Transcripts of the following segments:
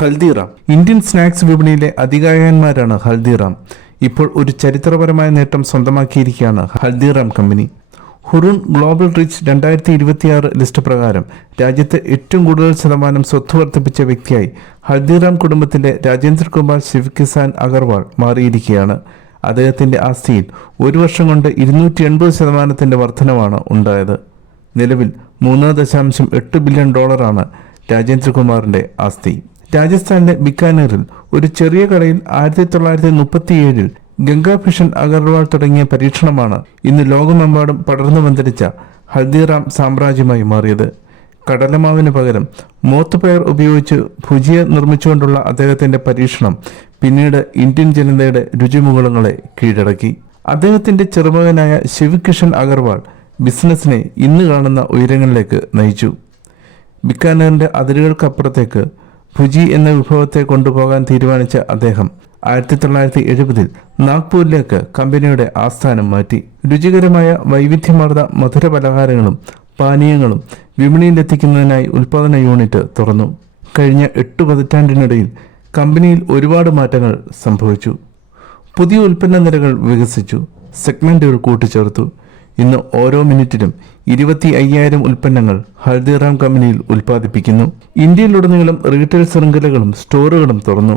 Haldiram Indian snacks വിപണിയിലെ അതികായന്മാരാണ് ഹൽദിറാം. ഇപ്പോൾ ഒരു ചരിത്രപരമായ നേട്ടം സ്വന്തമാക്കിയിരിക്കുകയാണ് Haldiram company. Hurun global rich 2026 list പ്രകാരം രാജ്യത്ത് ഏറ്റവും കൂടുതൽ ശതമാനം സ്വത്ത് വർദ്ധിപ്പിച്ച വ്യക്തിയായി ഹൽദിറാം കുടുംബത്തിന്റെ രാജേന്ദ്രകുമാർ ശിവകിസാൻ അഗർവാൾ മാറിയിരിക്കുകയാണ്. അദ്ദേഹത്തിന്റെ ആസ്തിയിൽ ഒരു വർഷം കൊണ്ട് 280% വർധനവാണ് ഉണ്ടായത്. നിലവിൽ $3.8 ബില്യൺ രാജേന്ദ്രകുമാറിന്റെ ആസ്തി. രാജസ്ഥാനിലെ ബിക്കാനീറിൽ ഒരു ചെറിയ കടയിൽ 1937 ഗംഗാഭിഷൻ അഗർവാൾ തുടങ്ങിയ പരീക്ഷണമാണ് ഇന്ന് ലോകമെമ്പാടും പടർന്നു പന്തലിച്ച ഹൽദിറാം സാമ്രാജ്യമായി മാറിയത്. കടലമാവിന് പകരം മോത്തുപയർ ഉപയോഗിച്ച് ഭുജിയ നിർമ്മിച്ചുകൊണ്ടുള്ള അദ്ദേഹത്തിന്റെ പരീക്ഷണം പിന്നീട് ഇന്ത്യൻ ജനതയുടെ രുചിമുകുളങ്ങളെ കീഴടക്കി. അദ്ദേഹത്തിന്റെ ചെറുമകനായ ശിവകിഷൻ അഗർവാൾ ബിസിനസിനെ ഇന്ന് കാണുന്ന ഉയരങ്ങളിലേക്ക് നയിച്ചു. ബിക്കാനീറിന്റെ അതിരുകൾക്കപ്പുറത്തേക്ക് ഭുജി എന്ന വിഭവത്തെ കൊണ്ടുപോകാൻ തീരുമാനിച്ച അദ്ദേഹം 1970 നാഗ്പൂരിലേക്ക് കമ്പനിയുടെ ആസ്ഥാനം മാറ്റി. രുചികരമായ വൈവിധ്യമാർന്ന മധുര പലഹാരങ്ങളും പാനീയങ്ങളും വിപണിയിലെത്തിക്കുന്നതിനായി ഉൽപാദന യൂണിറ്റ് തുറന്നു. കഴിഞ്ഞ 8 പതിറ്റാണ്ടിനിടയിൽ കമ്പനിയിൽ ഒരുപാട് മാറ്റങ്ങൾ സംഭവിച്ചു. പുതിയ ഉൽപ്പന്ന നിരകൾ വികസിച്ചു, സെഗ്മെന്റുകൾ കൂട്ടിച്ചേർത്തു. ഇന്ന് ഓരോ മിനിറ്റിലും 25,000 ഉൽപ്പന്നങ്ങൾ ഹൽദിറാം കമ്പനിയിൽ ഉൽപ്പാദിപ്പിക്കുന്നു. ഇന്ത്യയിലുടനീളം റീറ്റെയിൽ ശൃംഖലകളും സ്റ്റോറുകളും തുറന്നു.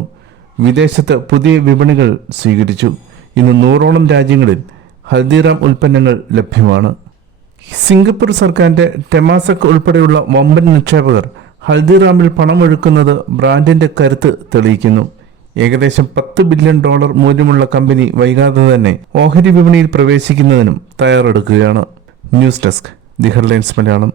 വിദേശത്ത് പുതിയ വിപണികൾ സ്വീകരിച്ചു. ഇന്ന് 100ഓളം രാജ്യങ്ങളിൽ ഹൽദിറാം ഉൽപ്പന്നങ്ങൾ ലഭ്യമാണ്. സിംഗപ്പൂർ സർക്കാരിന്റെ ടെമാസക് ഉൾപ്പെടെയുള്ള വമ്പൻ നിക്ഷേപകർ ഹൽദിറാമിൽ പണമൊഴുക്കുന്നത് ബ്രാൻഡിന്റെ കരുത്ത് തെളിയിക്കുന്നു. ഏകദേശം $10 ബില്യൺ മൂല്യമുള്ള കമ്പനി വൈകാതെ തന്നെ ഓഹരി വിപണിയിൽ പ്രവേശിക്കുന്നതിനും തയ്യാറെടുക്കുകയാണ്. News desk the headlines Malayalam.